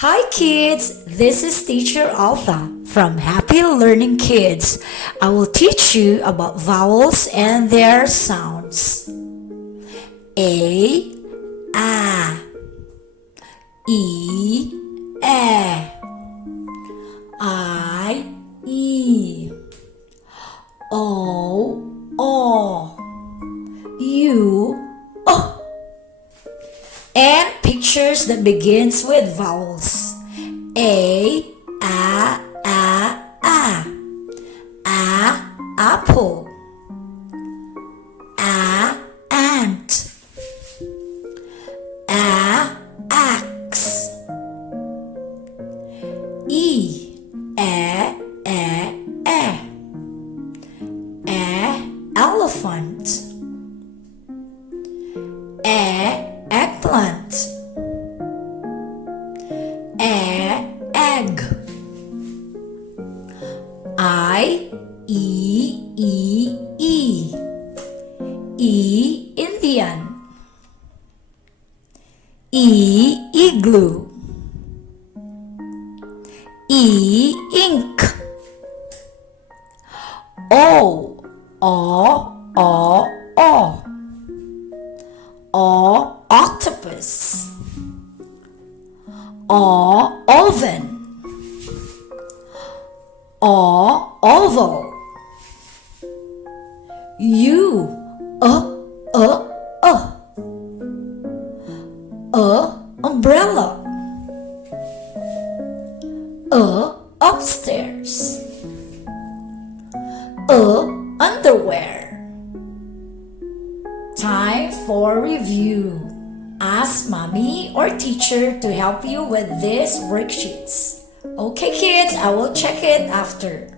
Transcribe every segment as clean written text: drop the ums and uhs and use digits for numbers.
Hi kids, this is teacher Alpha from Happy Learning Kids. I will teach you about vowels and their sounds. A, A, E, E, I, E, O, O, U, O. And pictures that begins with vowels. A, A, A. A, apple. A, ant. A, axe. E, elephant. Eggplant. Egg. Indian. Igloo. Ink. O, octopus. Oven. Oval. Umbrella. Upstairs. Underwear. Time for review. Ask mommy or teacher to help you with these worksheets. Okay kids, I will check it after.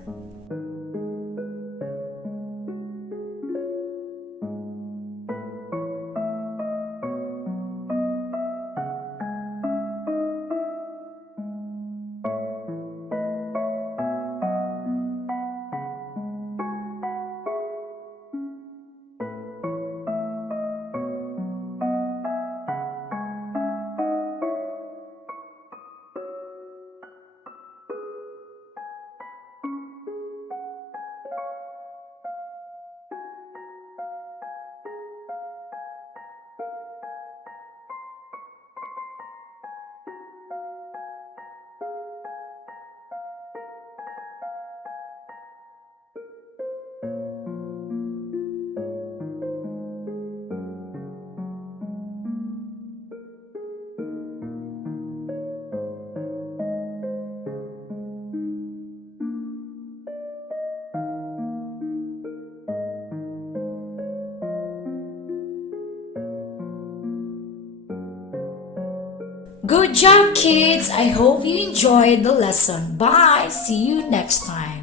Good job, kids! I hope you enjoyed the lesson. Bye! See you next time.